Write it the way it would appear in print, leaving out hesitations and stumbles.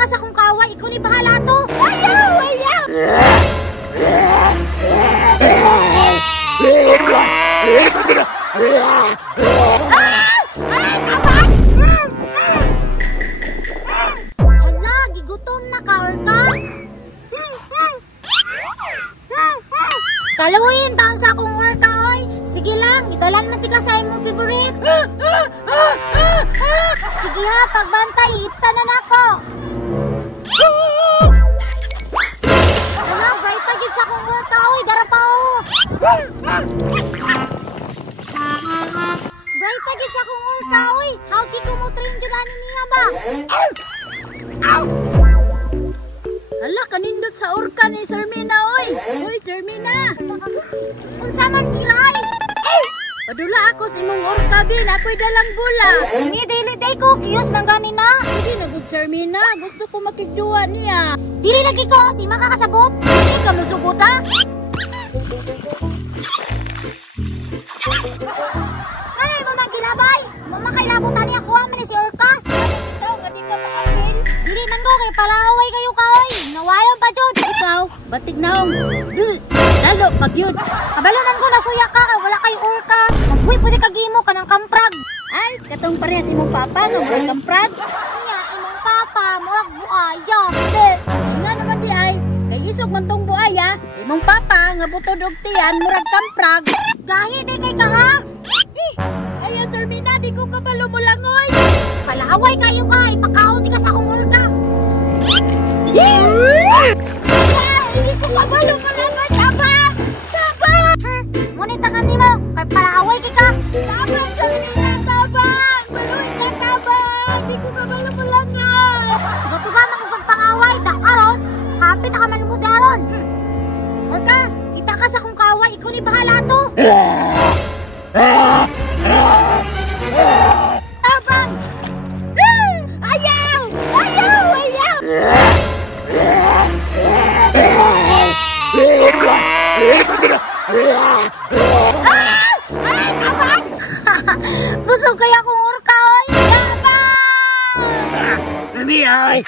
ka sa kong kaway, ikaw ni bahala to. Ayaw! Ayaw! Hala, gigutom na ka, Orca. Kaluhin, taon sa akong Orca, oy. Sige lang, italan man tika sa imong favorite. Sige ha, pagbantay, itsa na nako. Hala, bright pa gid sa akong Orca, oy. Dara pa, oh. Bright pa gid sa akong Orca, oy. How di ko mo train jud ani niya ba? Hala, kanindot sa Orca ni Sermina, oy. Oy, Sermina. Unsa man kiray? Padula ako sa imong Orca, Bin. Ako'y dalang bula. Ni dili day ko, kiyos man gani na. Hindi na good, Sermina. Gusto ko makigduwa niya. Dili lagi ko, di makakasabot. Hindi ka musugot, ha? Ay, mama gilabay. Mama kailabutan niya kuha man ni si Orca. Ikaw, gadi ka makapin. Dili man ko, kay palaway kayo ka, oy. Nawayon pa jud. Ikaw, batig naong. Lalo, pagyud. Kabalunan ko nasuya ka, wala kay Orca. Magbuhi po di kagimo ka ng kamprag. Ay, katong parehas imong papa nga murag kamprag. Nya, imong papa, murag buaya. Nga naman di ay, kay isog man tong buaya. Imong papa nga butod og tiyan, murag kamprag. Gahi di kay ka ha? Ayaw, Sermina, di ko kabalo mo langoy. Palaway kayo ka, ipakaon di ka sa akong Orca. Hindi ko kabalo mo langoy, tabang! Tabang! Ngunit ang kami mo, kay palaway ka. Tabang, Sermina, tabang! Baluin ka, tabang! Di ko kabalo mo langoy. Gatuga man kung pangaway, dakaron. Kapit ka man mo daron. Orca, kita ka sa kong kaway, ikaw ni bahala to. Tabang! Ayaw! Ayaw! Ayaw! Tabang! Busog kaya kong Orca, oy! Tabang! Mami, ay!